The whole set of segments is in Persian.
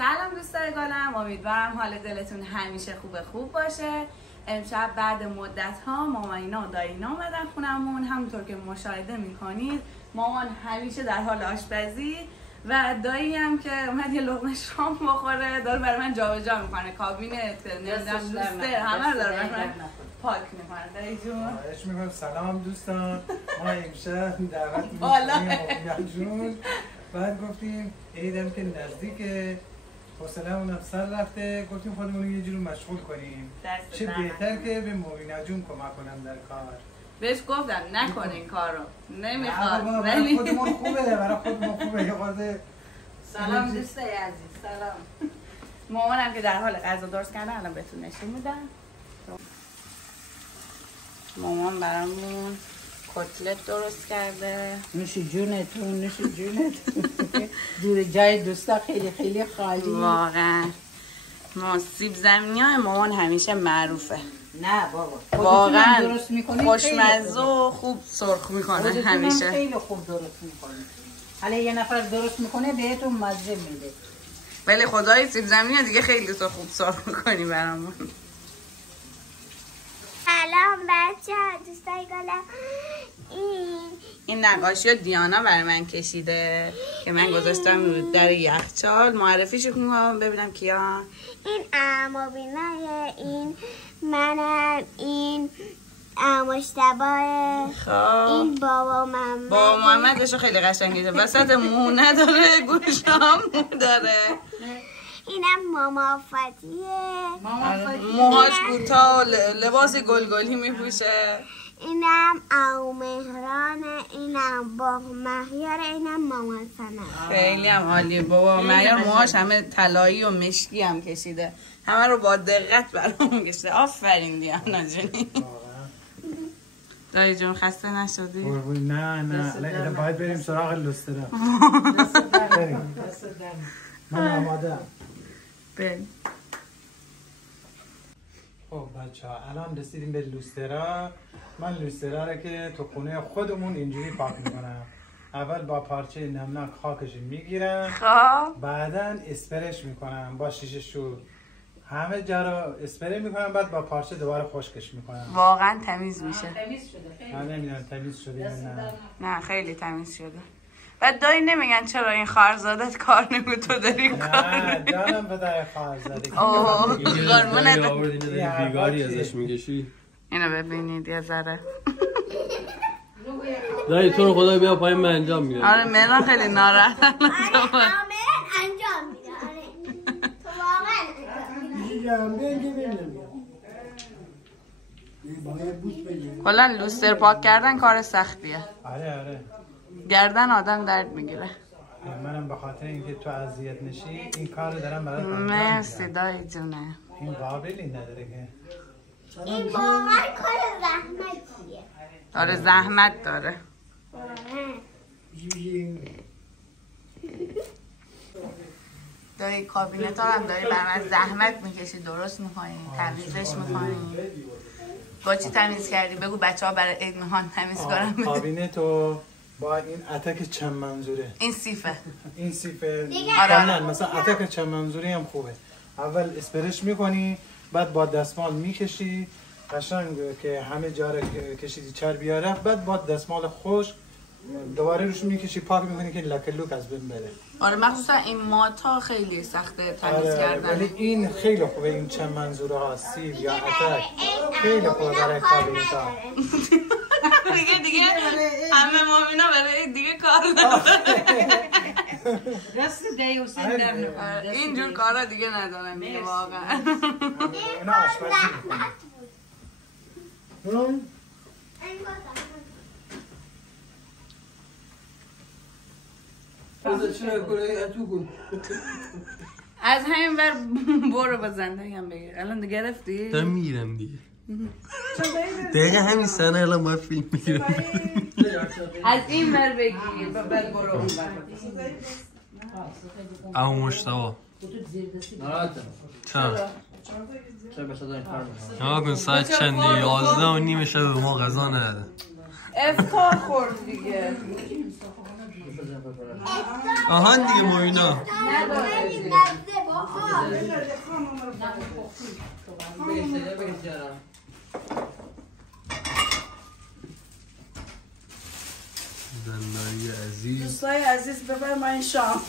سلام دوستای گلم، امیدوارم حال دلتون همیشه خوب باشه. امشب بعد مدت ها ماماینا و دایینا اومدن خونمون. همونطور که مشاهده میکنید مامان همیشه در حال آشپزی و دایی هم که اومد یه لقمه شام بخوره داره برای من جابجا میکنه. کابینت نمیدونم لوستر همه رو داره برای من پاک میکنه. دایی جون خواهش میکنم. سلام دوستان، ما امشب دعوت میکنیم جون. بعد گفتیم عیدم که نزدیکه، حوصله‌مون هم سر رفته، گفتیم خودمون یه جور مشغول کنیم. چه بهتر که به مبینا جون کمک کنم در کار. بهش گفتم نکن این کارو، نمیخواد. برای خودمون خوبه، برای خودمون خوبه. یه خورده سلام دوستای عزیز، سلام. مامانم که در حال غذا درست کردن الان بهتون نشون میدم. مامان برامون کتلت درست کرده. نوش جونتون، نوش جونتون. دور جای دوستا خیلی خیلی خالی. واقعا ما سیب زمینی های مامان همیشه معروفه. نه بابا، واقعا درست میکنید، خوشمزه و خوب سرخ میکنه همیشه. خیلی خوب درست میکنید. حالا یه نفر درست میکنه بهتون مزه میده. ولی خدای سیب زمینی دیگه خیلی تو خوب سرخ میکنی برامون. سلام بچه ها، دوستای گلم. این نقاشی رو دیانا برای من کشیده که من گذاشتم در یخچال. معرفیشو کنم ببینم کیا. این مبینای، این منم، این مشتبه، این بابا محمد. بابا محمدشو خیلی قشنگه، وسط مو نداره، گوشام مو داره. اینم ماما فتیه، موهاش کوتاه، لباس گلگلی میپوشه. اینم او مهرانه، اینم بابا مهیاره، اینم ماما سنه. خیلی هم عالیه. بابا مهیار موهاش همه طلایی و مشکی هم کشیده، همه رو با دقت برامون کشیده. آفرین دیانا جونی. دایی جون خسته نشدی؟ نه الان باید بریم سراغ لوسترا. بریم. من آماده ام. بریم. خب بچه ها الان رسیدیم به لوسترا. من لوسترا رو که تو خونه خودمون اینجوری پاک میکنم. اول با پارچه نمناک خاکش میگیرم، بعدا اسپرش میکنم با شیشه شور، همه جا رو اسپری میکنم، بعد با پارچه دوباره خشکش میکنم. واقعا تمیز میشه. تمیز شده. من نمیدونم تمیز شده نه خیلی تمیز شده. بعد دایی نمیگن چرا این خواهرزادت کار نمی تو داری کار؟ نه جانم پدر خواهرزاده. قربونت. بیگاری ازش میکشی. اینو ببینید یه ذره. دایی تو رو خدا بیا پایین من انجام میدم. آره مهران خیلی ناراحت. انجام میده. تو واقعا کلا لوستر پاک کردن کار سختیه. آره گردن آدم درد میگیره. منم به خاطر اینکه تو اذیت نشی این کار رو دارم برات انجام میدم. مرسی دایی جونه. این قابلی نداره که. این واقعا کار زحمتیه. آره زحمت داره. دایی کابینت ها هم داری برای من زحمت میکشی، درست میکنی، تمیزش میکنی. با چی تمیز کردی؟ بگو بچه ها برای عید میخوان تمیز کنم. کابینت رو با این اتک چند منظوره. این سیفه. این سیفه. آره. مثلا اتک چند منظوری هم خوبه. اول اسپرش میکنی، بعد با دستمال میکشی قشنگ که همه جا رو کشیدی چربی ها رفت، بعد با دستمال خشک دوباره روش میکشی پاک میکنی که لکه لوک از بین بره. آره مخصوصا این ماتا خیلی سخته تمیز کردن. ولی این خیلی خوبه. این چند منظوره ها، سیب یا اتک خیلی خوبه برای کابینت ها. دیگه همه مامینا برای دیگه کار نداره. راست دی حسین در نکنه. اینجور کارا دیگه ندارم دیگه واقعا. اینا آشپزی میکنه. از همین بر برو بزنده هم بگیر. الان گرفتی؟ دارم میگیرم دیگه. دقیقه همین سنه الان باید فیلم میگیرم. از این بر بگیر بعد برو اون بر. اما مشتبه چند؟ نها کن ساعت چنده 11:30 شب به ما غذا نده. افطار خورد دیگه. آهان دیگه موینا زندایی عزیز. دوستای عزیز بفرمایید شام.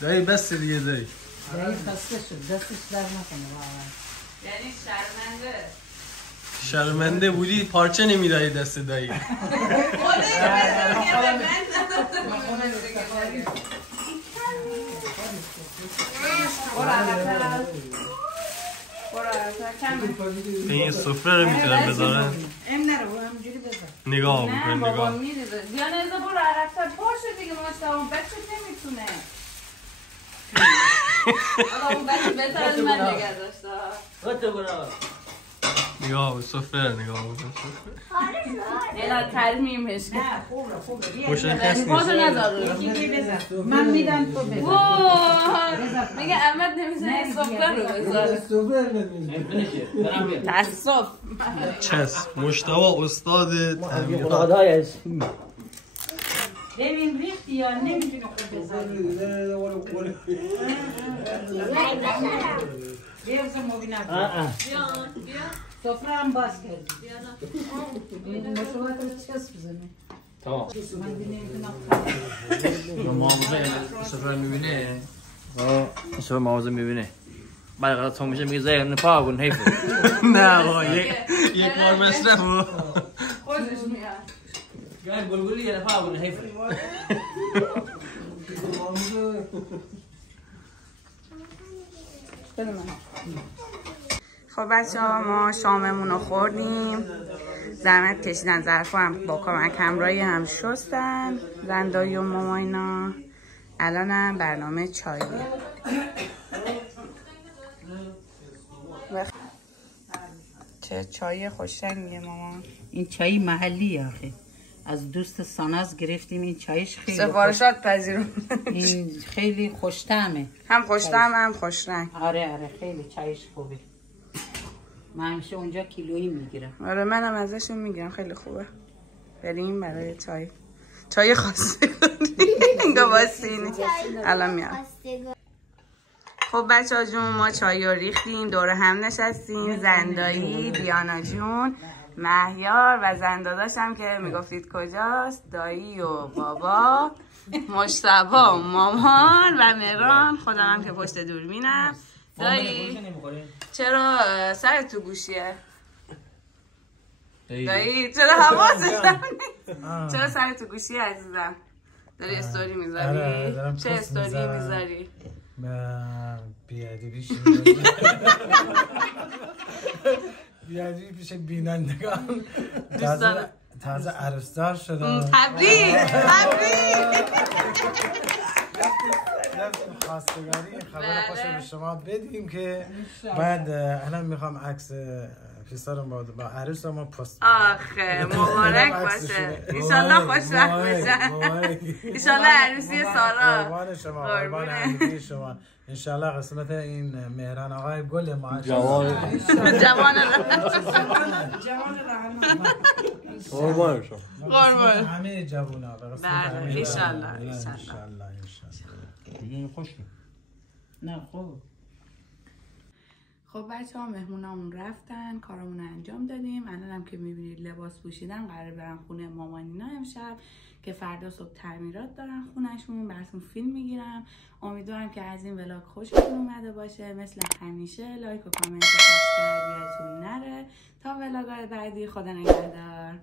دایی بس دیگه دایی. دایی خسته شد دستش در نکنه واقعا. یعنی شرمنده. شرمنده بودی پارچه نمیدایی دست دایی. این سفره رو میتونم بذارم. این نرو همجوری بذار. نگاه نه بکن بابا نگاه. میریزه. دیانزا برو عرق‌تر باشه دیگه مشتاق بچه نمیتونه. آقا اون بچه بهتر از من نگه داشته. نگاه به سفره رو نگاه بکن. ایلا ترمیمش کن. نه خوبه بیا. مشخص نیست. خودتو نذار یکی بذار. من میدم تو بذار. وای میگه احمد نمیزنه سفره رو بذار. تصف. چس مشتبه استاد تعمیرات. ببین ریختی یا نمیتونی خوب بذاری. بیا بذار مبینه بیا. سفره هم باز کردی. مشروبات رو چسب بزنی. تمام. من دیگه نمیتونم ماموزه سفره میبینه. سفره ماموزه میبینه. بعد قرار تو میشه میگه زیر نپا کن حیفه. نه با یک بار مصرف رو. خوشش میاد. گاهی بلبلی یه نپا کن حیفه. خب بچه ها ما شاممون رو خوردیم. زحمت کشیدن ظرفا هم با کمک همراهی هم شستن زندایی و ماماینا. الان هم برنامه چاییه. چه چای خوشرنگیه مامان. این چای محلی آخه از دوست ساناز گرفتیم. این چایش خیلی سفارشات پذیرون. این خیلی خوش‌طعمه. هم خوش‌طعم هم خوشرنگ. آره خیلی چایش خوبه. من همیشه اونجا کیلویی میگیرم. آره منم ازشون میگیرم خیلی خوبه. بریم برای چای خواستگاری. اینگاه باسینی الان میام. خب بچه ها جون ما چای رو ریختیم دور هم نشستیم. زندایی، دیانا جون، مهیار و زنداداش هم که میگفتید کجاست، دایی و بابا، مجتبی و مامان و مهران، خودم هم که پشت دوربینم. دایی چرا سرت تو گوشیه؟ دایی چرا حواست نیست؟ چرا سرت تو گوشیه عزیزم؟ داری استوری میذاری؟ چه استوری میذاری؟ بیادی پیش بینندگان دوستان تازه عروسدار شدم. تبریک رفتیم خواستگاری خبر خوش به شما بدیم که بعد الان میخوام عکس پسرم با عروس ما پست. آخه مبارک باشه. انشالله خوشبخت بشن. انشالله عروسی سارا. قربان شما قربان عروسی شما. انشالله قسمت این مهران آقای گل ما جوان قربان شما. قربان همه جوونا به قسمت بله انشالله خوش نه خوب. خب بچه ها مهمونامون رفتن کارمون رو انجام دادیم. الان هم که میبینید لباس پوشیدن قراره برن خونه مامانینا امشب که فردا صبح تعمیرات دارن خونهشون. براتون فیلم میگیرم. امیدوارم که از این ولاگ خوشتون اومده باشه. مثل همیشه لایک و کامنت و سابسکرایب یادتون نره. تا ولاگ‌های بعدی خدا نگهدار.